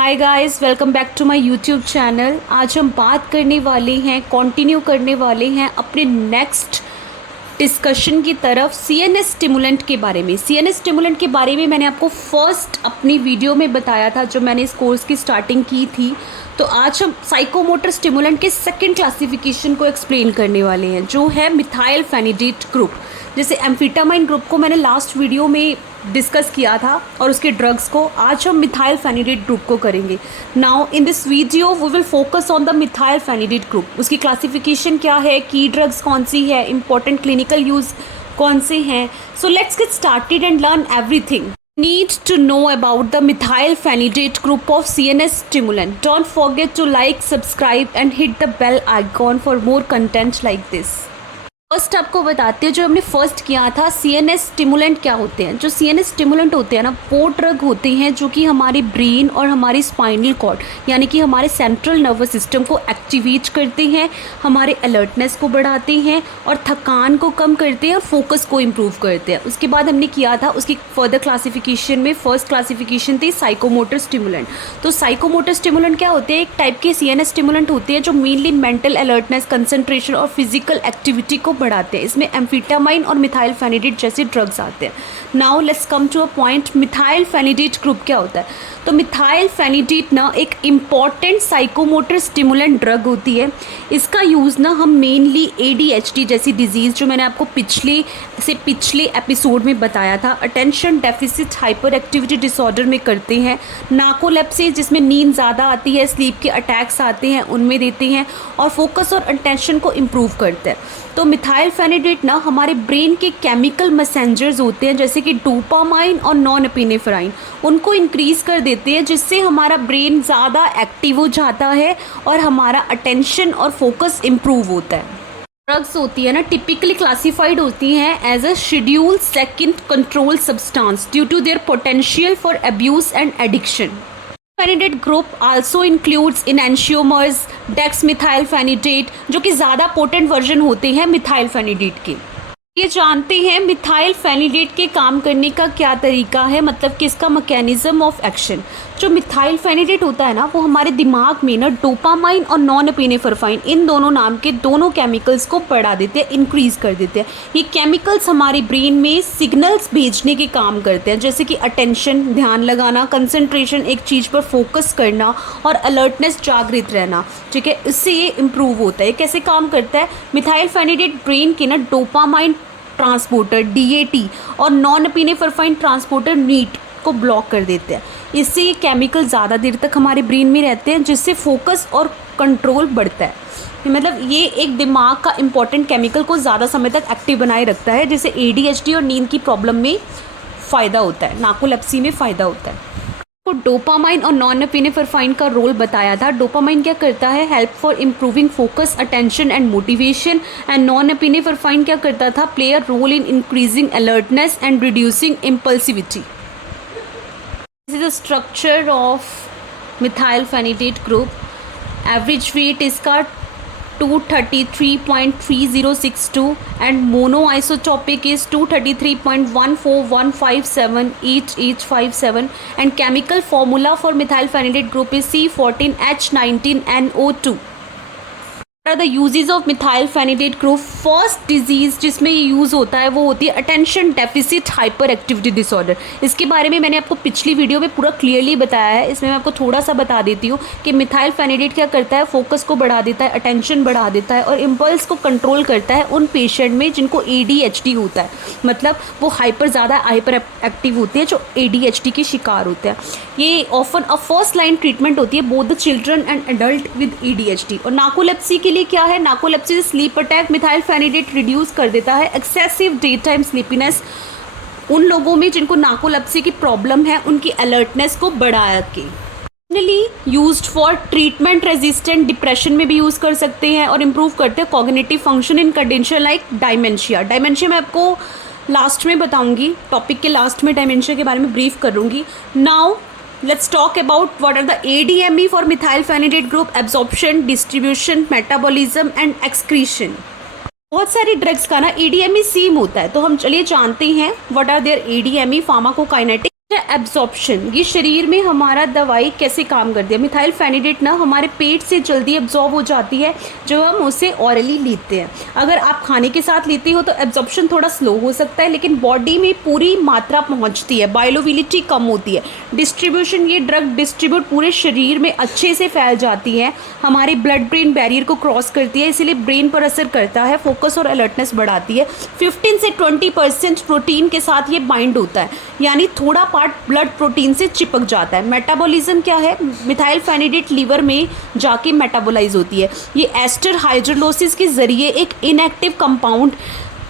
Hi guys, welcome back to my YouTube channel. आज हम बात करने वाले हैं, कंटिन्यू करने वाले हैं अपने नेक्स्ट डिस्कशन की तरफ सीएनएस स्टिमुलेंट के बारे में। सीएनएस स्टिमुलेंट के बारे में मैंने आपको फर्स्ट अपनी वीडियो में बताया था जब मैंने इस कोर्स की स्टार्टिंग की थी। तो आज हम साइकोमोटर स्टिमुलेंट के सेकंड क्लासिफिकेशन को एक्सप्लेन करने वाले हैं, जो है मिथाइलफेनिडेट ग्रुप। जैसे एम्फेटामाइन ग्रुप को मैंने लास्ट वीडियो में डिस्कस किया था और उसके ड्रग्स को, आज हम मिथाइलफेनिडेट ग्रुप को करेंगे। Now in this video we will focus on the methylphenidate group. उसकी क्लासिफिकेशन क्या है, की ड्रग्स कौन सी है, इंपॉर्टेंट क्लिनिकल यूज़ कौन से हैं। So let's get started and learn everything need to know about the methylphenidate group of CNS stimulant. Don't forget to like, subscribe and hit the bell icon for more content like this. First आपको बताते हैं, जो हमने first किया था CNS stimulant क्या होते हैं। जो सीएनएस स्टिमुलेंट होते हैं ना, वो ड्रग होते हैं जो कि हमारी ब्रेन और हमारी स्पाइनल कॉर्ड यानी कि हमारे सेंट्रल नर्वस सिस्टम को एक्टिवेट करते हैं, हमारे अलर्टनेस को बढ़ाते हैं और थकान को कम करते हैं और फोकस को इम्प्रूव करते हैं। उसके बाद हमने किया था उसकी फर्दर क्लासिफिकेशन में, फर्स्ट क्लासिफिकेशन थी साइकोमोटर स्टिमुलेंट। तो साइकोमोटर स्टिमुलेंट क्या होते हैं, एक टाइप के सीएनएस स्टिमुलेंट होते हैं जो मेनली मेंटल अलर्टनेस, कंसंट्रेशन और फिजिकल एक्टिविटी को बढ़ाते हैं। इसमें एम्फेटामाइन और मिथाइलफेनिडेट जैसे ड्रग्स आते हैं। Now let's come to a point, methylphenidate group क्या होता है। तो मिथाइलफेनिडेट ना एक इम्पॉर्टेंट साइकोमोटर स्टिमुलेंट ड्रग होती है। इसका यूज़ ना हम मेनली ADHD जैसी डिजीज़, जो मैंने आपको पिछले एपिसोड में बताया था, attention deficit hyper activity disorder में करते हैं। नार्कोलेप्सी जिसमें नींद ज़्यादा आती है, स्लीप के अटैक्स आते हैं, उनमें देते हैं और फोकस और अटेंशन को इम्प्रूव करते हैं। तो मिथाइलफेनिडेट ना हमारे ब्रेन के केमिकल मैसेंजर्स होते हैं, जैसे कि डोपामाइन और नॉन एपिनेफ्राइन, उनको इंक्रीज़ कर देते हैं, जिससे हमारा ब्रेन ज़्यादा एक्टिव हो जाता है और हमारा अटेंशन और फोकस इम्प्रूव होता है। ड्रग्स होती है ना, टिपिकली क्लासिफाइड होती हैं as a schedule second control substance due to their potential for abuse and addiction. Phenidate group also includes enantiomers, dexmethylphenidate, जो कि ज़्यादा पोटेंट वर्जन होते हैं मिथाइलफेनिडेट के। ये जानते हैं मिथाइलफेनिडेट के काम करने का क्या तरीका है, मतलब कि इसका मैकेनिज्म ऑफ एक्शन। जो मिथाइलफेनिडेट होता है ना, वो हमारे दिमाग में ना डोपामाइन और नॉन एपिनेफ्राइन, इन दोनों नाम के दोनों केमिकल्स को बढ़ा देते हैं, इंक्रीज़ कर देते हैं। ये केमिकल्स हमारी ब्रेन में सिग्नल्स भेजने के काम करते हैं, जैसे कि अटेंशन, ध्यान लगाना, कंसंट्रेशन, एक चीज़ पर फोकस करना और अलर्टनेस, जागृत रहना। ठीक है, इससे ये इम्प्रूव होता है। कैसे काम करता है, मिथाइलफेनिडेट ब्रेन के ना डोपामाइन ट्रांसपोर्टर DAT और नॉन एपिनेफ्राइन ट्रांसपोर्टर NEAT को ब्लॉक कर देते हैं। इससे ये केमिकल ज़्यादा देर तक हमारे ब्रेन में रहते हैं, जिससे फोकस और कंट्रोल बढ़ता है। मतलब ये एक दिमाग का इंपॉर्टेंट केमिकल को ज़्यादा समय तक एक्टिव बनाए रखता है, जिससे ADHD और नींद की प्रॉब्लम में फ़ायदा होता है, नार्कोलेप्सी में फ़ायदा होता है। तो डोपामाइन और नॉन एपिनेफ्राइन का रोल बताया था। डोपामाइन क्या करता है, help for improving focus, attention and motivation. And non epinephrine क्या करता था, play a role in increasing alertness and reducing impulsivity. This is the structure of methylphenidate group. Average weight इसका 233.3062 and monoisotopic is 233.14157 and chemical formula for methylphenidate group is C14H19NO2. What are the uses of methylphenidate group? First disease जिसमें ये use होता है वो होती है attention deficit hyper activity disorder. इसके बारे में मैंने आपको पिछली वीडियो में पूरा क्लियरली बताया है। इसमें मैं आपको थोड़ा सा बता देती हूँ कि मिथाइलफेनिडेट क्या करता है, फोकस को बढ़ा देता है, अटेंशन बढ़ा देता है और इम्पल्स को कंट्रोल करता है उन पेशेंट में जिनको ADHD होता है। मतलब वो ज़्यादा हाइपर एक्टिव होते हैं, जो ADHD के शिकार होते हैं। ये often a first line treatment होती है both the children and adult with ADHD। और नार्कोलेप्सी के लिए क्या है, narcolepsy sleep attack methylphenidate reduce कर देता है एक्सेसिव डे टाइम स्लीपीनेस। उन लोगों में जिनको नार्कोलेप्सी की प्रॉब्लम है, उनकी अलर्टनेस को बढ़ा के used for treatment resistant depression में भी यूज़ कर सकते हैं और इम्प्रूव करते हैं cognitive function in condition like dementia. Dementia मैं आपको लास्ट में बताऊंगी, टॉपिक के लास्ट में डायमेंशिया के बारे में ब्रीफ करूंगी। Now let's talk about what are the ADME for methylphenidate group: absorption, distribution, metabolism and excretion। बहुत सारी ड्रग्स का ना ADME सेम होता है, तो हम चलिए जानते हैं what are their ADME, pharmacokinetic absorption, ये शरीर में हमारा दवाई कैसे काम करती है। मिथाइल फेनिडेट ना हमारे पेट से जल्दी एब्जॉर्ब हो जाती है जो हम उसे ऑरली लेते हैं। अगर आप खाने के साथ लेते हो तो एब्जॉर्प्शन थोड़ा स्लो हो सकता है, लेकिन बॉडी में पूरी मात्रा पहुंचती है, बायोअवेलेबिलिटी कम होती है। डिस्ट्रीब्यूशन, ये ड्रग डिस्ट्रीब्यूट पूरे शरीर में अच्छे से फैल जाती है, हमारे ब्लड ब्रेन बैरियर को क्रॉस करती है, इसीलिए ब्रेन पर असर करता है, फोकस और अलर्टनेस बढ़ाती है। 15 से 20% प्रोटीन के साथ ये बाइंड होता है, यानी थोड़ा पार्ट ब्लड प्रोटीन से चिपक जाता है। मेटाबॉलिज्म क्या है, मिथाइल फेनिडेट लीवर में जाके मेटाबोलाइज होती है। ये एस्टर हाइड्रोलोसिस के जरिए एक इनएक्टिव कंपाउंड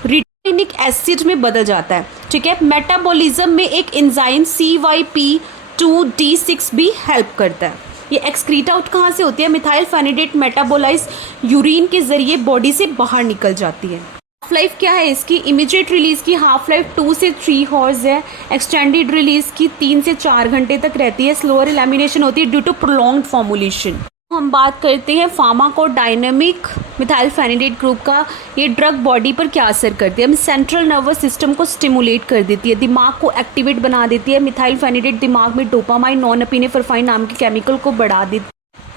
रिटिनिक एसिड में बदल जाता है। ठीक है, मेटाबॉलिज्म में एक एंजाइम CYP2D6 भी हेल्प करता है। ये एक्सक्रीट आउट कहाँ से होती है, मिथाइल फेनिडेट मेटाबोलाइज यूरिन के जरिए बॉडी से बाहर निकल जाती है। हाफ लाइफ क्या है इसकी, इमीडिएट रिलीज़ की हाफ लाइफ 2 से 3 हॉर्स है, एक्सटेंडेड रिलीज़ की 3 से 4 घंटे तक रहती है, स्लोअर एलिमिनेशन होती है ड्यू टू प्रोलॉन्ग्ड फॉर्मुलेशन। हम बात करते हैं फार्माकोडायनेमिक मिथाइल फेनिडेट ग्रुप का। ये ड्रग बॉडी पर क्या असर करती है, हम सेंट्रल नर्वस सिस्टम को स्टिमुलेट कर देती है, दिमाग को एक्टिवेट बना देती है। मिथाइल फेनिडेट दिमाग में डोपामाइन नॉन एपिनेफ्राइन नाम के केमिकल को बढ़ा देती है।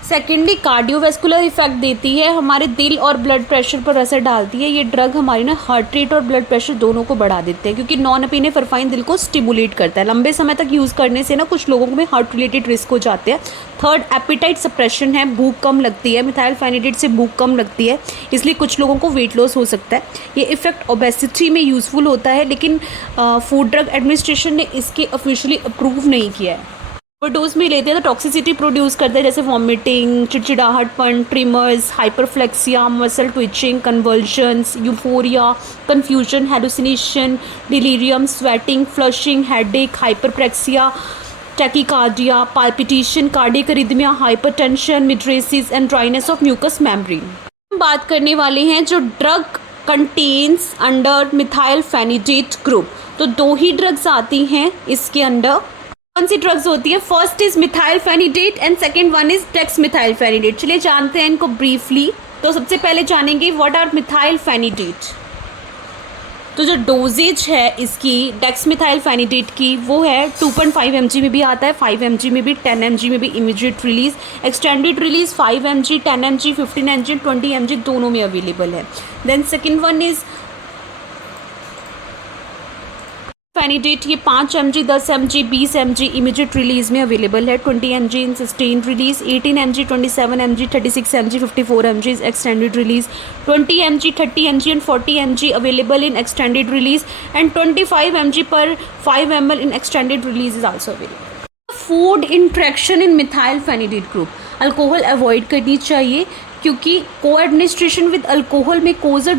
सेकेंडली कार्डियोवैस्कुलर इफेक्ट देती है, हमारे दिल और ब्लड प्रेशर पर असर डालती है। ये ड्रग हमारी ना हार्ट रेट और ब्लड प्रेशर दोनों को बढ़ा देते हैं, क्योंकि नॉन एपिनेफ्राइन दिल को स्टिमुलेट करता है। लंबे समय तक यूज़ करने से ना कुछ लोगों में हार्ट रिलेटेड रिस्क हो जाते हैं। थर्ड, एपिटाइट सप्रेशन है, भूख कम लगती है, मिथाइल फेनिडेट से भूख कम लगती है, इसलिए कुछ लोगों को वेट लॉस हो सकता है। ये इफेक्ट ओबेसिटी में यूज़फुल होता है, लेकिन फूड ड्रग एडमिनिस्ट्रेशन ने इसके ऑफिशियली अप्रूव नहीं किया है। ओवरडोज में लेते हैं तो टॉक्सिसिटी प्रोड्यूस करते हैं, जैसे वॉमिटिंग, चिड़चिड़ाहटपन, tremors, hyperreflexia, muscle twitching, convergence, euphoria, confusion, hallucination, delirium, sweating, flushing, headache, hyperpyrexia, tachycardia, palpitation, cardiac arrhythmia, hypertension, mydriasis and dryness of mucous membrane. हम बात करने वाले हैं जो drug contains under methyl phenidate group. तो 2 ही drugs आती हैं इसके अंडर। कौन सी ड्रग्स होती है, first is methyl phenidate and second one is dexmethyl phenidate. चलिए जानते हैं इनको ब्रीफली। तो सबसे पहले जानेंगे व्हाट आर मिथाइल फेनिडेट। तो जो डोजेज है इसकी डेक्समिथाइल फेनिडेट की वो है 2.5 mg में भी आता है, 5 mg में भी, 10 mg में भी immediate release. Extended release 5 mg, 10 mg, 15 mg, 20 mg दोनों में अवेलेबल है। Then second one is phenidate, ये 5 mg, 10 mg, 20 mg immediate release में अवेलेबल है, 20 mg in sustain release, 18 mg, 27 mg, 36 mg, 54 mg extended release, 20 mg, 30 mg and 40 mg available in extended release and 25 mg per 5 ml in extended release is also available. Food interaction in methyl phenidate group, alcohol avoid करनी चाहिए क्योंकि को administration with alcohol में कोज अ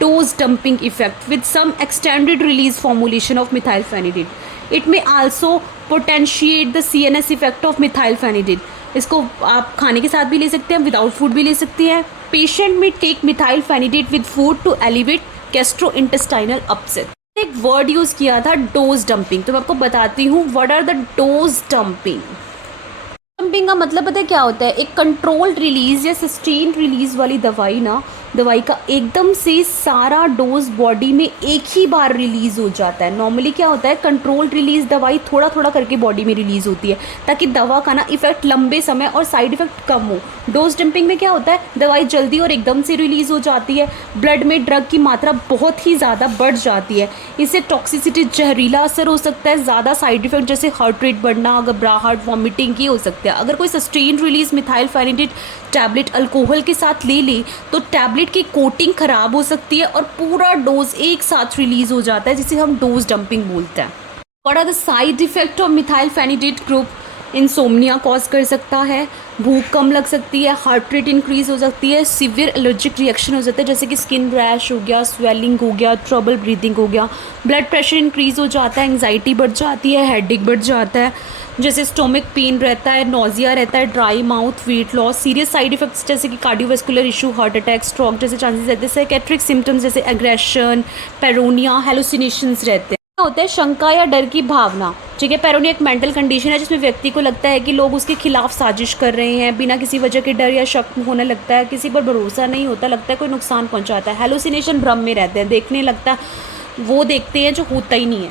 dose dumping effect with some extended release formulation of methyl phenidate. It may also potentiate the CNS effect of methyl phenidate. इसको आप खाने के साथ भी ले सकते हैं, विदाउट फूड भी ले सकते हैं। पेशेंट में take methyl phenidate with food to elevate gastrointestinal upset. एक वर्ड यूज़ किया था डोज डंपिंग, तो मैं आपको बताती हूँ what are the dose dumping. Dumping का मतलब पता है क्या होता है, एक कंट्रोल्ड रिलीज या सस्टेन रिलीज वाली दवाई का एकदम से सारा डोज बॉडी में एक ही बार रिलीज़ हो जाता है। नॉर्मली क्या होता है, कंट्रोल्ड रिलीज़ दवाई थोड़ा थोड़ा करके बॉडी में रिलीज़ होती है ताकि दवा का ना इफेक्ट लंबे समय और साइड इफेक्ट कम हो। डोज डंपिंग में क्या होता है, दवाई जल्दी और एकदम से रिलीज़ हो जाती है, ब्लड में ड्रग की मात्रा बहुत ही ज़्यादा बढ़ जाती है। इससे टॉक्सिसिटी, जहरीला असर हो सकता है, ज़्यादा साइड इफेक्ट जैसे हार्ट रेट बढ़ना, घबराहट, वॉमिटिंग ये हो सकता है। अगर कोई sustain release methyl phenidate tablet alcohol के साथ ले ली तो टैबलेट की कोटिंग खराब हो सकती है और पूरा डोज एक साथ रिलीज हो जाता है, जिसे हम डोज डंपिंग बोलते हैं। What are the side effect of methyl phenidate group? Insomnia cause कर सकता है, भूख कम लग सकती है, हार्ट रेट इंक्रीज हो सकती है, सीवियर एलर्जिक रिएक्शन हो जाता है जैसे कि स्किन रैश हो गया, स्वेलिंग हो गया, ट्रबल ब्रीदिंग हो गया, ब्लड प्रेशर इंक्रीज हो जाता है, एंग्जाइटी बढ़ जाती है, हेडेक बढ़ जाता है, जैसे स्टोमिक पेन रहता है, नोजिया रहता है, dry mouth, weight loss, serious side effects जैसे कि cardiovascular issue, heart attack, stroke जैसे चांसेस रहते हैं, साइकेट्रिक सिम्टम्स जैसे एग्रेशन, पेरोनिया, हेलुसिनेशंस रहते हैं। होता है शंका या डर की भावना। ठीक है, पेरोनिया एक मेंटल कंडीशन है जिसमें व्यक्ति को लगता है कि लोग उसके खिलाफ साजिश कर रहे हैं, बिना किसी वजह के डर या शक होने लगता है, किसी पर भरोसा नहीं होता, लगता है कोई नुकसान पहुंचाता है। हेलुसिनेशन, भ्रम में रहते हैं, देखने लगता है वो देखते हैं जो होता ही नहीं है।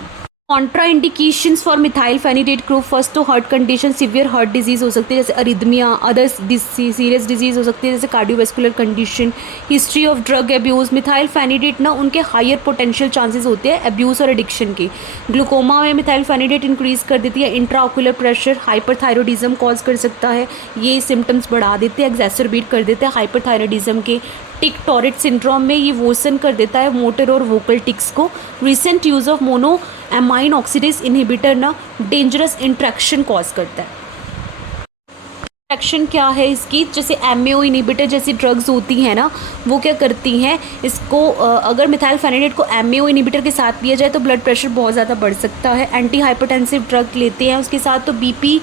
Contraindications for methyl phenidate group, first तो heart condition, severe heart disease हो सकती है जैसे अरिदमिया, अदर सीरियस डिजीज हो सकती है जैसे cardiovascular condition, history of drug abuse. Methyl phenidate ना उनके हायर पोटेंशियल चांसेस होते हैं एब्यूज़ और एडिक्शन के। ग्लूकोमा में मिथाइल फेनिडेट इंक्रीज कर देती है, इंट्राऑक्यूलर प्रेशर, हाइपरथायरॉयडिज्म कॉज कर सकता है, ये सिम्टम्स बढ़ा देते हैं, एग्जैसरबेट कर देते हैं हाइपरथायरॉयडिज्म के। टिक टॉरेट सिंड्रोम में ये वर्सन कर देता है मोटर और वोकल टिक्स को। Recent use of mono amine oxidase inhibitor ना डेंजरस इंट्रैक्शन कॉज करता है। इंट्रैक्शन क्या है इसकी, जैसे एमएओ इनहिबिटर जैसी ड्रग्स होती हैं ना, वो क्या करती हैं इसको, अगर मिथाइल फेनिडेट को एमएओ इनहिबिटर के साथ लिया जाए तो ब्लड प्रेशर बहुत ज़्यादा बढ़ सकता है। एंटी हाइपरटेंसिव ड्रग लेते हैं उसके साथ तो बीपी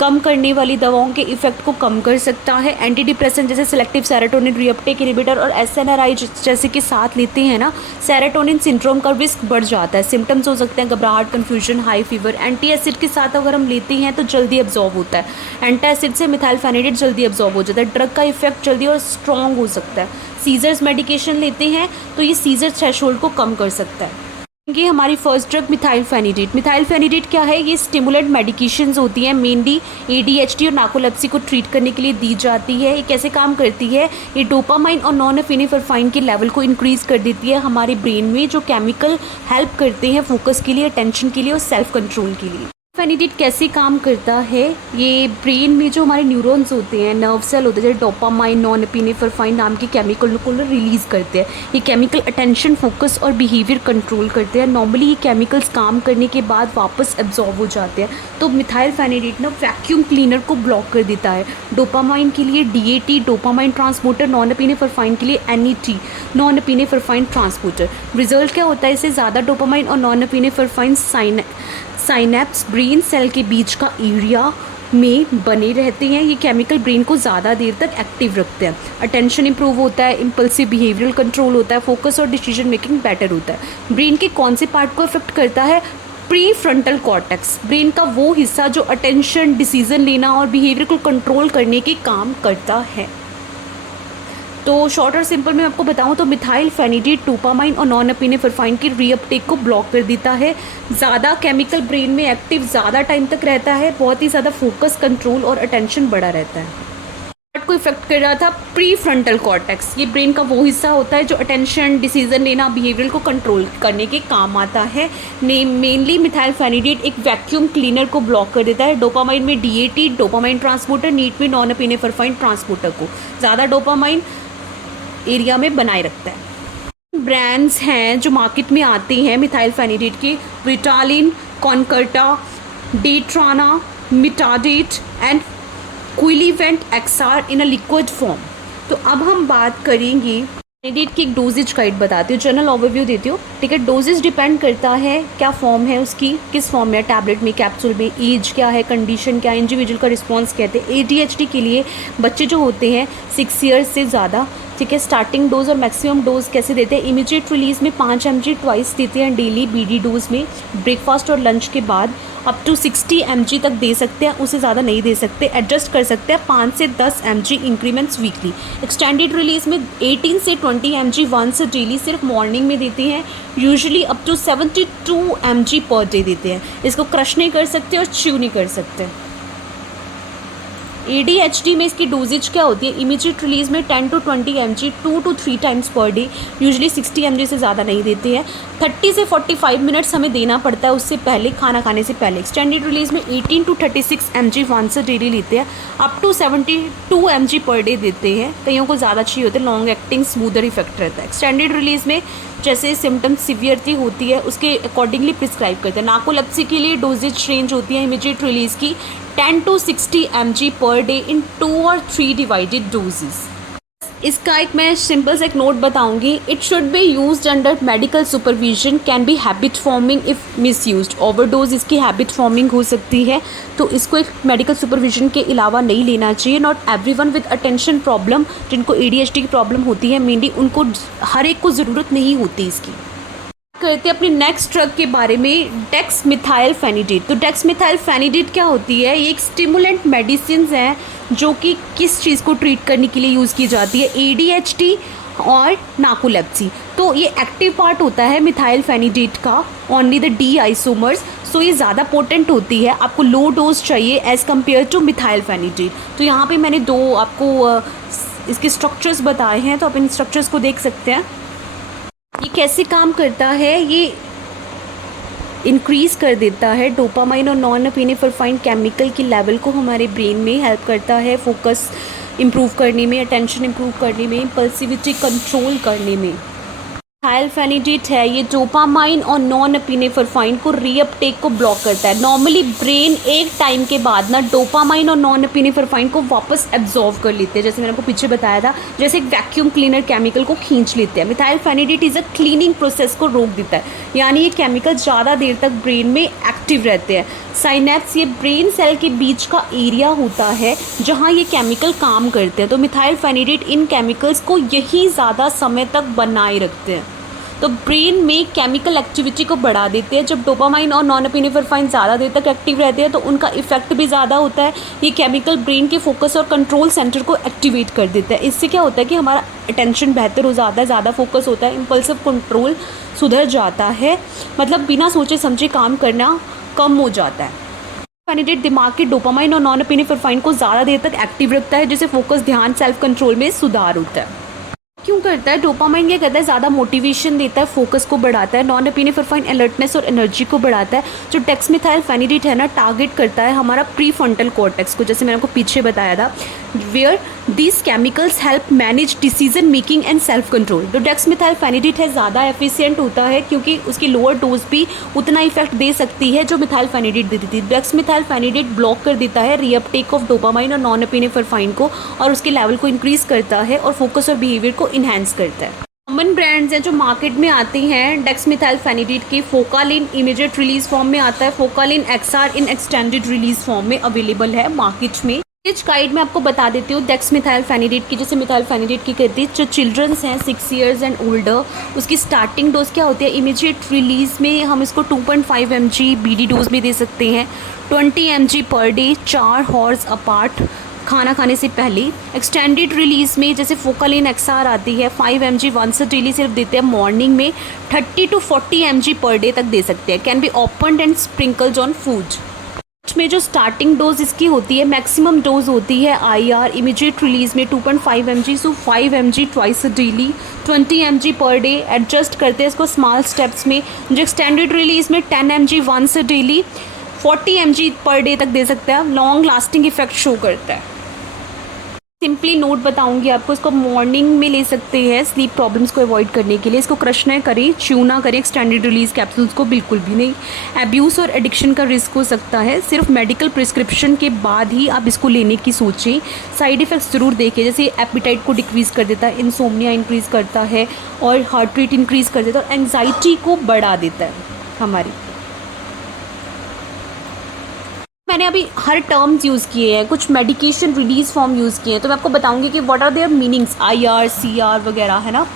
कम करने वाली दवाओं के इफेक्ट को कम कर सकता है। एंटी डिप्रेसेंट जैसे सेलेक्टिव सेरोटोनिन रीअपटेक इनहिबिटर और एसएनआरआई जैसे के साथ लेते हैं ना, सेरोटोनिन सिंड्रोम का रिस्क बढ़ जाता है। सिम्टम्स हो सकते हैं घबराहट, confusion, high fever. Anti acid के साथ अगर हम लेते हैं तो जल्दी एब्जॉर्ब होता है। एंटी एसिड से मिथाइल फेनिडेट जल्दी एब्जॉर्ब हो जाता है, ड्रग का इफेक्ट जल्दी और स्ट्रॉन्ग हो सकता है। सीजर्स मेडिकेशन लेते हैं तो ये सीजर थ्रेशोल्ड को कम कर सकता है। ये हमारी फर्स्ट ड्रग मिथाइल फेनिडेट। मिथाइल फेनिडेट क्या है, ये स्टिमुलेंट मेडिकेशंस होती हैं, मेनली एडीएचडी और नार्कोलेप्सी को ट्रीट करने के लिए दी जाती है। ये कैसे काम करती है, ये डोपामाइन और नॉन एफिनेफ्रिन के लेवल को इंक्रीज कर देती है हमारे ब्रेन में, जो केमिकल हेल्प करते हैं फोकस के लिए, अटेंशन के लिए और सेल्फ कंट्रोल के लिए। फेनिडेट कैसे काम करता है, ये ब्रेन में जो हमारे न्यूरॉन्स होते हैं, नर्व सेल होते हैं, जैसे डोपामाइन, नॉन एपिनेफ्रिन नाम के केमिकल को रिलीज करते हैं। ये केमिकल अटेंशन, फोकस और बिहेवियर कंट्रोल करते हैं। नॉर्मली ये केमिकल्स काम करने के बाद वापस एब्जॉर्ब हो जाते हैं। तो मिथाइल फेनिडेट ना वैक्यूम क्लीनर को ब्लॉक कर देता है। डोपामाइन के लिए DAT dopamine transporter, non epinephrine के लिए NET non epinephrine transporter. Result क्या होता है, इससे ज़्यादा डोपामाइन और non epinephrine synapse brain cell के बीच का एरिया में बने रहते हैं। ये केमिकल ब्रेन को ज़्यादा देर तक एक्टिव रखते हैं। अटेंशन इंप्रूव होता है, इम्पल्सिव बिहेवियरल कंट्रोल होता है, फोकस और डिसीजन मेकिंग बेटर होता है। ब्रेन के कौन से पार्ट को इफेक्ट करता है, प्री फ्रंटल कॉर्टेक्स, ब्रेन का वो हिस्सा जो अटेंशन, डिसीजन लेना और बिहेवियर को कंट्रोल करने के काम करता है। तो शॉर्ट और सिंपल में आपको बताऊं तो मिथाइल फेनिडेट डोपामाइन और नॉन एपिनेफ्रिन की रीअपटेक को ब्लॉक कर देता है। ज़्यादा केमिकल ब्रेन में एक्टिव ज़्यादा टाइम तक रहता है, बहुत ही ज़्यादा फोकस, कंट्रोल और अटेंशन बढ़ा रहता है। को इफेक्ट कर रहा था प्री फ्रंटल कॉर्टेक्स, ये ब्रेन का वो हिस्सा होता है जो अटेंशन, डिसीजन लेना, बिहेवियर को कंट्रोल करने के काम आता है। मेनली मिथाइल फेनिडेट एक वैक्यूम क्लीनर को ब्लॉक कर देता है। डोपामाइन में डीएटी डोपामाइन ट्रांसपोर्टर, नीट में नॉन एपिनेफ्रिन ट्रांसपोर्टर को ज़्यादा डोपामाइन एरिया में बनाए रखता है। ब्रांड्स हैं जो मार्केट में आते हैं मिथाइल फेनिडेट के, Ritalin, Concerta, Daytrana, Metadate and Quillivant XR in a liquid form. तो अब हम बात करेंगे फेनिडेट की एक डोजेज गाइड बताती हूँ, जनरल ओवरव्यू देती हूँ, ठीक है। डोजेज डिपेंड करता है क्या फॉर्म है उसकी, किस फॉर्म में, टैबलेट में, कैप्सूल में, एज क्या है, कंडीशन क्या है, इंडिविजुअल का रिस्पॉन्स कहते हैं। एडीएचडी के लिए बच्चे जो होते हैं 6 ईयर्स से ज़्यादा, ठीक है। स्टार्टिंग डोज और मैक्सिमम डोज कैसे देते हैं, इमीडिएट रिलीज में 5 mg ट्वाइस देते हैं डेली बीडी डोज में, ब्रेकफास्ट और लंच के बाद अप टू 60 mg तक दे सकते हैं, उससे ज़्यादा नहीं दे सकते, एडजस्ट कर सकते हैं 5 से 10 mg increments weekly. Extended release में 18 से 20 mg वंस डेली सिर्फ मॉर्निंग में देते हैं, usually up to 72 mg per day देते हैं। इसको क्रश नहीं कर सकते और च्यू नहीं कर सकते। ADHD में इसकी डोजेज क्या होती है, इमीडिएट रिलीज में 10 to 20 mg 2 to 3 times per day, usually 60 mg से ज़्यादा नहीं देते हैं। 30 से 45 मिनट्स हमें देना पड़ता है उससे पहले, खाना खाने से पहले। एक्सटेंडेड रिलीज में 18 to 36 mg वंस डेली लेते हैं, up to 72 mg per day देते हैं। कईयों को ज़्यादा चाहिए होते हैं, लॉन्ग एक्टिंग स्मूदर इफेक्ट रहता है। एक्सटेंडेड रिलीज में जैसे सिम्टम्स सीवियरिटी होती है उसके अकॉर्डिंगली प्रिस्क्राइब करते हैं। नार्कोलेप्सी के लिए डोजेज रेंज होती है इमीडिएट रिलीज़ की 10 to 60 mg per day in 2 or 3 divided doses. इसका एक मैं सिंपल सा एक नोट बताऊंगी, it should be used under medical supervision, can be habit forming if misused. Overdose इसकी हैबिट फॉर्मिंग हो सकती है, तो इसको एक मेडिकल सुपरविजन के अलावा नहीं लेना चाहिए। Not everyone with attention problem, जिनको ADHD की प्रॉब्लम होती है मेनली, उनको हर एक को ज़रूरत नहीं होती इसकी। करते हैं अपने नेक्स्ट ड्रग के बारे में, डेक्समिथाइल फेनिडेट। तो डेक्समिथाइल फेनिडेट क्या होती है, ये एक स्टिमुलेंट मेडिसिन है जो कि किस चीज़ को ट्रीट करने के लिए यूज़ की जाती है, ADHD और नार्कोलेप्सी। तो ये एक्टिव पार्ट होता है मिथाइलफेनिडेट का, ओनली द डी आइसोमर्स। सो ये ज़्यादा पोटेंट होती है, आपको लो डोज चाहिए एज़ कम्पेयर टू मिथाइलफेनिडेट। तो यहाँ पे मैंने दो आपको इसके स्ट्रक्चर्स बताए हैं, तो आप इन स्ट्रक्चर्स को देख सकते हैं। ये कैसे काम करता है, ये इंक्रीज़ कर देता है डोपामाइन और नॉन एपिनेफ्राइन केमिकल की लेवल को हमारे ब्रेन में, हेल्प करता है फोकस इम्प्रूव करने में, अटेंशन इम्प्रूव करने में, इम्पल्सिविटी कंट्रोल करने में। मिथाइलफेनिडेट है, ये डोपामाइन और नॉन एपिनेफ्राइन को रीअपटेक को ब्लॉक करता है। नॉर्मली ब्रेन एक टाइम के बाद ना डोपामाइन और नॉन एपिनेफ्राइन को वापस एब्जॉर्व कर लेते हैं, जैसे मैंने आपको पीछे बताया था, जैसे एक वैक्यूम क्लीनर केमिकल को खींच लेते हैं। Methylphenidate is a cleaning process को रोक देता है, यानी ये केमिकल ज़्यादा देर तक ब्रेन में एक्टिव रहते हैं। साइनेप्स, ये ब्रेन सेल के बीच का एरिया होता है जहाँ ये केमिकल काम करते हैं। तो मिथाइलफेनिडेट इन केमिकल्स को यही ज़्यादा समय तक बनाए रखते हैं, तो ब्रेन में केमिकल एक्टिविटी को बढ़ा देते हैं। जब डोपामाइन और नॉन एपिनेफ्राइन ज़्यादा देर तक एक्टिव रहते हैं तो उनका इफेक्ट भी ज़्यादा होता है। ये केमिकल ब्रेन के फोकस और कंट्रोल सेंटर को एक्टिवेट कर देता है। इससे क्या होता है कि हमारा अटेंशन बेहतर हो जाता है, ज़्यादा फोकस होता है, इम्पल्सिव कंट्रोल सुधर जाता है, मतलब बिना सोचे समझे काम करना कम हो जाता है। फेनिडेट दिमाग के डोपामाइन और नॉन एपिनेफ्राइन को ज़्यादा देर तक एक्टिव रखता है, जिससे फोकस, ध्यान, सेल्फ कंट्रोल में सुधार होता है। क्यों करता है? डोपामाइन क्या करता है, ज़्यादा मोटिवेशन देता है, फोकस को बढ़ाता है। नॉन एपिनेफ्राइन अलर्टनेस और एनर्जी को बढ़ाता है। जो डेक्समेथाइलफेनिडेट है ना, टारगेट करता है हमारा प्री फ्रंटल कॉर्टेक्स को, जैसे मैंने आपको पीछे बताया था, where these chemicals help manage decision making and self control. जो डेक्समेथाइलफेनिडेट है ज़्यादा एफिशिएंट होता है, क्योंकि उसकी लोअर डोज भी उतना इफेक्ट दे सकती है जो मिथाइलफेनिडेट देती थी। डेक्समेथाइलफेनिडेट ब्लॉक कर देता है रीअपटेक ऑफ डोपामाइन और नॉन एपिनेफ्राइन को, और उसके लेवल को इंक्रीज करता है और फोकस और बिहेवियर को इन्हेंस करता है। कॉमन ब्रांड्स हैं जो मार्केट में आती हैं डेक्समेथाइलफेनिडेट की। फोकालिन इमीडिएट रिलीज फॉर्म में आता है, फोकालिन एक्सआर इन एक्सटेंडेड रिलीज फॉर्म में अवेलेबल है मार्केट में। इस गाइड में आपको बता देती हूँ डेक्समेथाइलफेनिडेट की, जैसे मिथाइलफेनिडेट की करती है। जो चिल्ड्रंस हैं 6 ईयर्स एंड ओल्डर, उसकी स्टार्टिंग डोज क्या होती है, इमीडिएट रिलीज में हम इसको 2.5 mg BD डोज में दे सकते हैं, 20 mg per day, 4 horse apart खाना खाने से पहले। एक्सटेंडेड रिलीज में जैसे फोकालिन एक्सआर आती है, 5 mg वंस डेली सिर्फ देते हैं मॉर्निंग में, 30 to 40 mg पर डे तक दे सकते हैं। Can be opened and sprinkled on food. में जो स्टार्टिंग डोज इसकी होती है, मैक्सिमम डोज होती है IR इमीडिएट रिलीज में 2.5 mg, सो 5 mg twice daily, 20 mg per day. Adjust करते हैं इसको स्मॉल स्टेप्स में। जो एक्सटेंडेड रिलीज में 10 mg once daily, 40 mg per day तक दे सकते हैं। लॉन्ग लास्टिंग इफेक्ट शो करता है। सिंपली नोट बताऊंगी आपको, इसको मॉर्निंग में ले सकते हैं स्लीप प्रॉब्लम्स को अवॉइड करने के लिए। इसको क्रश ना करें, च्यू ना करें एक्सटेंडेड रिलीज कैप्सूल्स को, बिल्कुल भी नहीं। एब्यूज़ और एडिक्शन का रिस्क हो सकता है, सिर्फ मेडिकल प्रिस्क्रिप्शन के बाद ही आप इसको लेने की सोचें। साइड इफ़ेक्ट्स ज़रूर देखें, जैसे एपिटाइट को डिक्रीज़ कर देता है, इंसोम्निया इंक्रीज़ करता है, और हार्ट रेट इंक्रीज़ कर देता है, और एंग्जाइटी को बढ़ा देता है हमारी। मैंने अभी हर टर्म्स यूज़ किए हैं, कुछ मेडिकेशन रिलीज फॉर्म यूज़ किए हैं, तो मैं आपको बताऊंगी कि what are their meanings, IR CR वगैरह, है ना।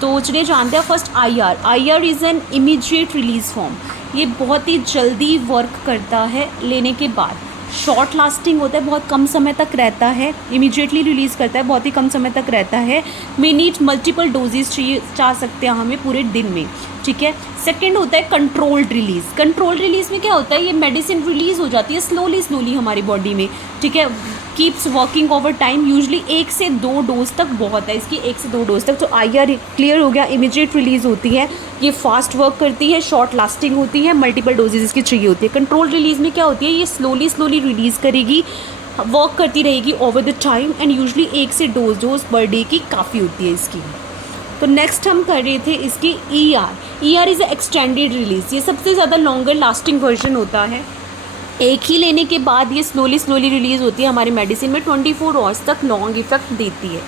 तो चलिए जानते हैं first IR is an immediate release form. ये बहुत ही जल्दी वर्क करता है लेने के बाद, शॉर्ट लास्टिंग होता है, बहुत कम समय तक रहता है, इमीडिएटली रिलीज़ करता है, बहुत ही कम समय तक रहता है। वी नीड मल्टीपल डोजेज चाहिए, चाह सकते हैं हमें पूरे दिन में, ठीक है। सेकंड होता है कंट्रोल्ड रिलीज़। कंट्रोल्ड रिलीज़ में क्या होता है, ये मेडिसिन रिलीज़ हो जाती है स्लोली हमारी बॉडी में, ठीक है। Keeps working over time, usually 1 से 2 डोज तक बहुत है इसकी, 1 से 2 डोज तक। तो IR क्लियर हो गया, इमीडिएट रिलीज़ होती है, ये फास्ट वर्क करती है, शॉर्ट लास्टिंग होती है, मल्टीपल डोजेज इसकी चाहिए होती है। कंट्रोल रिलीज़ में क्या होती है, ये स्लोली रिलीज़ करेगी, वर्क करती रहेगी over the time, and usually 1 से 2 डोज पर डे की काफ़ी होती है इसकी। तो नेक्स्ट हम कर रहे थे इसकी ER इज़ एक्सटेंडेड रिलीज़। ये सबसे ज़्यादा लॉन्गर लास्टिंग वर्जन होता है, एक ही लेने के बाद ये स्लोली रिलीज़ होती है हमारी मेडिसिन में, 24 आवर्स तक लॉन्ग इफेक्ट देती है।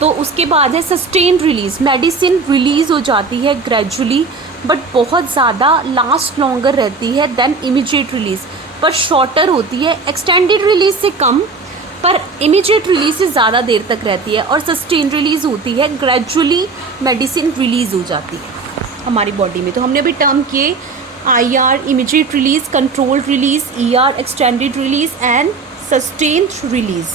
तो उसके बाद है सस्टेन्ड रिलीज़। मेडिसिन रिलीज़ हो जाती है ग्रेजुअली, बट बहुत ज़्यादा लास्ट लॉन्गर रहती है देन इमीडिएट रिलीज़, पर शॉर्टर होती है। एक्सटेंडेड रिलीज़ से कम, पर इमीडिएट रिलीज से ज़्यादा देर तक रहती है, और सस्टेन रिलीज़ होती है, ग्रेजुअली मेडिसिन रिलीज़ हो जाती है हमारी बॉडी में। तो हमने अभी टर्म किए IR immediate release, controlled release, ER extended release, and sustained release.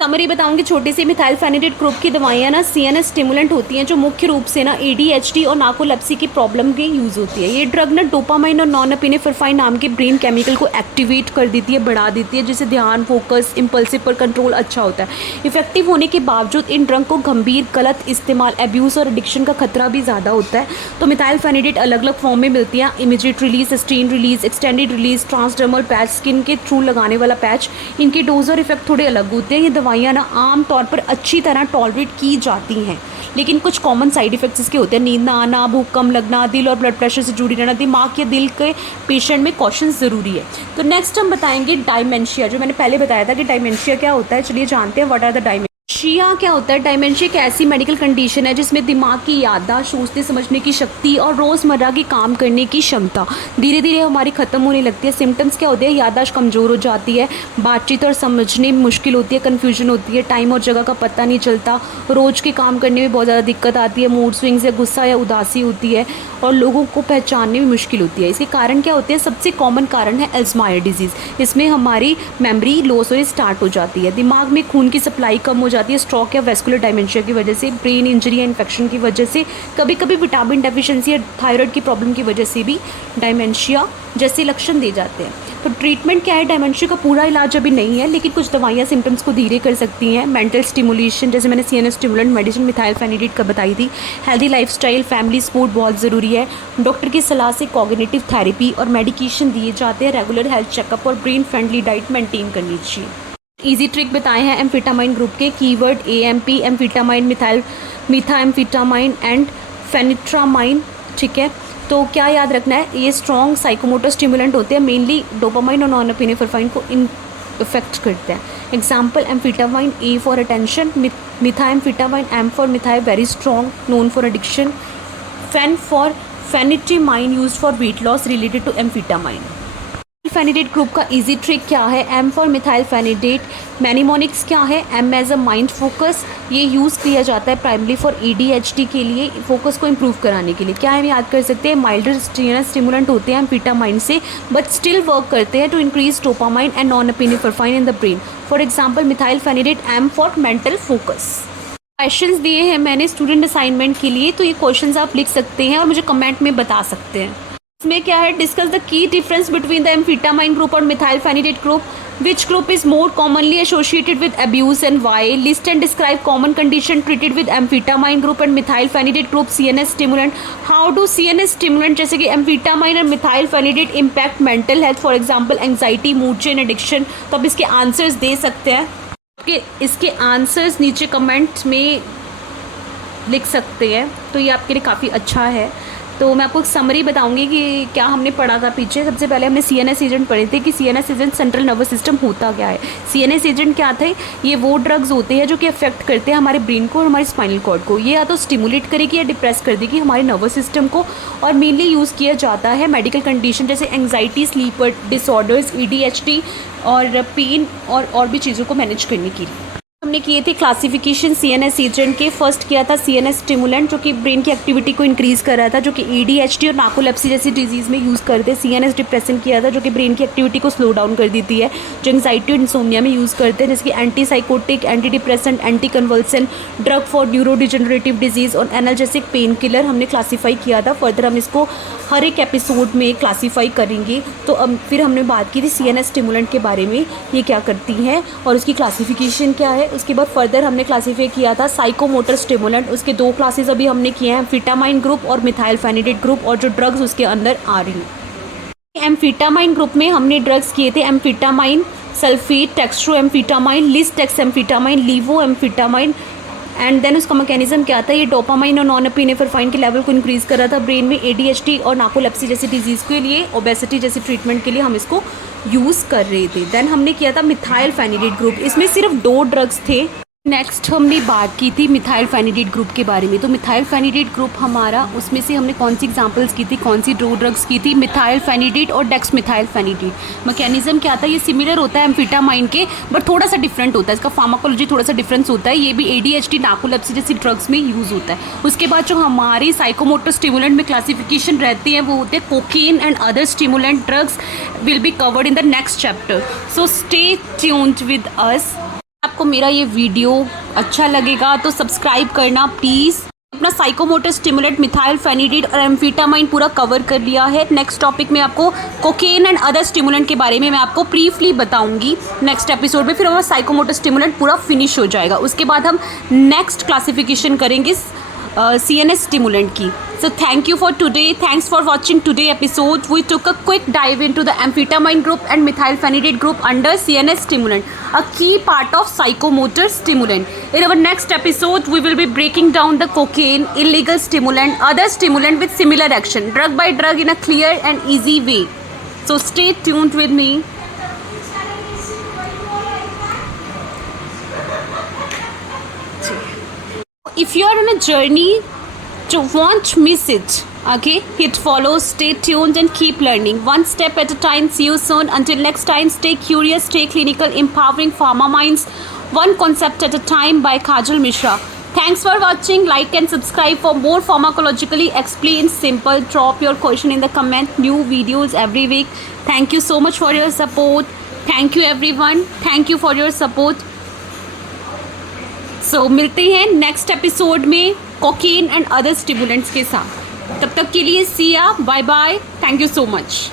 Summary बताऊंगी छोटी सी। मिथाइलफेनिडेट ग्रुप की दवाइयाँ ना सीएनएस स्टिमुलेंट होती हैं जो मुख्य रूप से ना एडीएचडी और नार्कोलेप्सी की प्रॉब्लम के यूज़ होती है। ये ड्रग ना डोपामाइन और नॉन एपिनेफ्रिन नाम के ब्रेन केमिकल को एक्टिवेट कर देती है, बढ़ा देती है, जिससे ध्यान, फोकस, इम्पल्सिव पर कंट्रोल अच्छा होता है। इफेक्टिव होने के बावजूद इन ड्रग को गंभीर गलत इस्तेमाल, एब्यूज़ और एडिक्शन का खतरा भी ज़्यादा होता है। तो मिथाइलफेनिडेट अलग अलग फॉर्म में मिलती हैं, immediate release, sustain release, extended release, transdermal patch, skin के थ्रू लगाने वाला पैच। इनके डोज और इफेक्ट थोड़े अलग होते हैं। ये दवाइयाँ ना आम तौर पर अच्छी तरह टॉलरेट की जाती हैं, लेकिन कुछ कॉमन साइड इफ़ेक्ट्स इसके होते हैं। नींद ना आना, भूख कम लगना, दिल और ब्लड प्रेशर से जुड़ी रहना, दिमाग या दिल के पेशेंट में कॉशन ज़रूरी है। तो नेक्स्ट हम बताएंगे डायमेंशिया। जो मैंने पहले बताया था कि डायमेंशिया क्या होता है, चलिए जानते हैं व्हाट आर द डायमेंशिया क्या होता है। डायमेंशिया एक ऐसी मेडिकल कंडीशन है जिसमें दिमाग की याददाश्त, सोचने समझने की शक्ति और रोज़मर्रा के काम करने की क्षमता धीरे धीरे हमारी ख़त्म होने लगती है। सिम्टम्स क्या होते हैं, याददाश्त कमज़ोर हो जाती है, बातचीत और समझने में मुश्किल होती है, कन्फ्यूजन होती है, टाइम और जगह का पता नहीं चलता, रोज़ के काम करने में बहुत ज़्यादा दिक्कत आती है, मूड स्विंग्स या गुस्सा या उदासी होती है और लोगों को पहचानने में मुश्किल होती है। इसके कारण क्या होते हैं, सबसे कॉमन कारण है अल्ज़ाइमर डिजीज़। इसमें हमारी मेमोरी लॉस होनी स्टार्ट हो जाती है, दिमाग में खून की सप्लाई कम हो जाती है, स्ट्रोक या वेस्कुलर डायमेंशिया की वजह से, ब्रेन इंजरी या इन्फेक्शन की वजह से, कभी कभी विटामिन डेफिशिएंसी या थायराइड की प्रॉब्लम की वजह से भी डायमेंशिया जैसे लक्षण दे जाते हैं। तो ट्रीटमेंट क्या है, डायमेंशिया का पूरा इलाज अभी नहीं है, लेकिन कुछ दवाइयाँ सिम्टम्स को धीरे कर सकती हैं। मेंटल स्टिमुलेशन, जैसे मैंने सीएनएस स्टिमुलेंट मेडिसिन मिथाइलफेनिडेट का बताई थी। हेल्दी लाइफस्टाइल, फैमिली सपोर्ट बहुत ज़रूरी है। डॉक्टर की सलाह से कॉग्निटिव थेरेपी और मेडिकेशन दिए जाते हैं। रेगुलर हेल्थ चेकअप और ब्रेन फ्रेंडली डाइट मेंटेन करनी चाहिए। इजी ट्रिक बताए हैं एम्फेटामाइन ग्रुप के। Keyword AMP, amphetamine, methamphetamine and phentermine. ठीक है, तो क्या याद रखना है, ये स्ट्रॉन्ग साइकोमोटर स्टिमुलेंट होते हैं, मेनली डोपामाइन और नॉन एपिनेफ्रिन को इफेक्ट करते हैं। Example, amphetamine A for attention, methamphetamine M for meth, very strong, known for addiction. Phen for phentermine, used for weight loss related to amphetamine. Phenidate group का easy trick क्या है, M for methylphenidate. Mnemonics क्या है, M as a mind focus. ये use किया जाता है primary for ADHD के लिए, फोकस को इम्प्रूव कराने के लिए। क्या हम याद कर सकते हैं, माइल्डर स्टिमुलेंट होते हैं एम्फेटामाइन से, बट स्टिल वर्क करते हैं to increase dopamine and non epinephrine in the brain. For example, methylphenidate M for mental focus. Questions दिए हैं मैंने स्टूडेंट असाइनमेंट के लिए, तो ये क्वेश्चंस आप लिख सकते हैं और मुझे कमेंट में बता सकते हैं। इसमें क्या है, डिस्कस द की difference between the amphetamine group और methylphenidate group. Which group is more commonly associated with abuse and why. List and describe common condition treated with amphetamine group and methylphenidate group. CNS stimulant, how do CNS stimulant जैसे कि amphetamine और methylphenidate impact mental health, for example anxiety, mood change, addiction. तो अब इसके answers दे सकते हैं, इसके answers नीचे कमेंट में लिख सकते हैं, तो ये आपके लिए काफ़ी अच्छा है। तो मैं आपको समरी बताऊंगी कि क्या हमने पढ़ा था पीछे। सबसे पहले हमने सीएनएस एजेंट पढ़े थे कि CNS agent central nervous system होता क्या है। सीएनएस एजेंट क्या थे, ये वो ड्रग्स होते हैं जो कि अफेक्ट करते हैं हमारे ब्रेन को और हमारे स्पाइनल कॉर्ड को। ये या तो स्टिमुलेट करेगी या डिप्रेस कर देगी हमारे नर्वस सिस्टम को, और मेनली यूज़ किया जाता है मेडिकल कंडीशन जैसे एंग्जाइटी, स्लीप डिसऑर्डर्स, एडीएचडी और पेन और भी चीज़ों को मैनेज करने के लिए। हमने किए थे क्लासिफिकेशन सीएनएस एजेंट के। फर्स्ट किया था सीएनएस स्टिमुलेंट जो कि ब्रेन की एक्टिविटी को इंक्रीज़ कर रहा था, जो कि एडीएचडी और नार्कोलेप्सी जैसी डिजीज़ में यूज़ करते हैं। सीएनएस डिप्रेसेंट किया था जो कि ब्रेन की एक्टिविटी को स्लो डाउन कर देती है, जो एंग्जाइटी और इंसोमिया में यूज़ करते हैं, जैसे कि anti psychotic, anti depressant, anti convulsant, drug for neuro degenerative disease और एनाल्जेसिक पेन किलर हमने क्लासीफाई किया था। फर्दर हम इसको हर एक एपिसोड में क्लासीफाई करेंगे। तो अब फिर हमने बात की थी सीएनएस स्टिमुलेंट के बारे में, ये क्या करती हैं और उसकी क्लासिफिकेशन क्या है। उसके बाद फर्दर हमने क्लासीफाई किया था साइकोमोटर स्टिमुलेंट, उसके 2 क्लासेस अभी हमने किए हैं, एम्फेटामाइन ग्रुप और मिथाइलफेनिडेट ग्रुप, और जो ड्रग्स उसके अंदर आ रही हैं। एम्फेटामाइन ग्रुप में हमने ड्रग्स किए थे एम्फेटामाइन सल्फेट, टेक्स्ट्रोएम्फेटामाइन, लिसडेक्सएम्फेटामाइन, लीवोएम्फेटामाइन। एंड देन उसका मैकेनिज्म क्या था, ये डोपामाइन और नॉन एपिनेफ्रिन के लेवल को इंक्रीज़ कर रहा था ब्रेन में। एडीएचडी और नार्कोलेप्सी जैसी डिजीज़ के लिए, ओबेसिटी जैसी ट्रीटमेंट के लिए हम इसको यूज़ कर रहे थे। देन हमने किया था मिथाइलफेनिडेट ग्रुप, इसमें सिर्फ 2 ड्रग्स थे। नेक्स्ट हमने बात की थी मिथाइलफेनिडेट ग्रुप के बारे में। तो मिथाइलफेनिडेट ग्रुप हमारा, उसमें से हमने कौन सी एग्जांपल्स की थी, कौन सी 2 ड्रग्स की थी, मिथाइलफेनिडेट और डेक्समिथाइलफेनिडेट। मैकेनिज्म क्या था, ये सिमिलर होता है एम्फेटामाइन के, बट थोड़ा सा डिफरेंट होता है, इसका फार्माकोलॉजी थोड़ा सा डिफरेंस होता है। ये भी एडीएचडी, नार्कोलेप्सी जैसी ड्रग्स में यूज़ होता है। उसके बाद जो हमारी साइकोमोटर स्टिमुलेंट में क्लासिफिकेशन रहती है वो होते हैं cocaine and other stimulant drugs, will be covered in the next chapter. So stay tuned with us. आपको मेरा ये वीडियो अच्छा लगेगा तो सब्सक्राइब करना प्लीज़। अपना साइकोमोटर स्टिमुलेंट मिथाइल फेनिडिड और एम्फेटामाइन पूरा कवर कर लिया है। नेक्स्ट टॉपिक में आपको कोकेन एंड अदर स्टिमुलेंट के बारे में मैं आपको ब्रीफली बताऊंगी नेक्स्ट एपिसोड में। फिर हमारा साइकोमोटर स्टिमुलेंट पूरा फिनिश हो जाएगा। उसके बाद हम नेक्स्ट क्लासिफिकेशन करेंगे CNS stimulant की. So thank you for today. Thanks for watching today episode. We took a quick dive into the amphetamine group and methylphenidate group under CNS stimulant, a key part of psychomotor stimulant. In our next episode, we will be breaking down the cocaine, illegal stimulant, other stimulant with similar action, drug by drug in a clear and easy way. So stay tuned with me. If you are on a journey, won't miss it. Okay, hit follow, stay tuned and keep learning one step at a time. See you soon. Until next time, stay curious, stay clinical, empowering pharma minds one concept at a time by Kajal Mishra. Thanks for watching. Like and subscribe for more pharmacologically explained simple. Drop your question in the comment. New videos every week. Thank you so much for your support. Thank you everyone. Thank you for your support. So मिलते हैं next episode में cocaine and other stimulants के साथ। तब तक के लिए see ya bye bye. Thank you so much.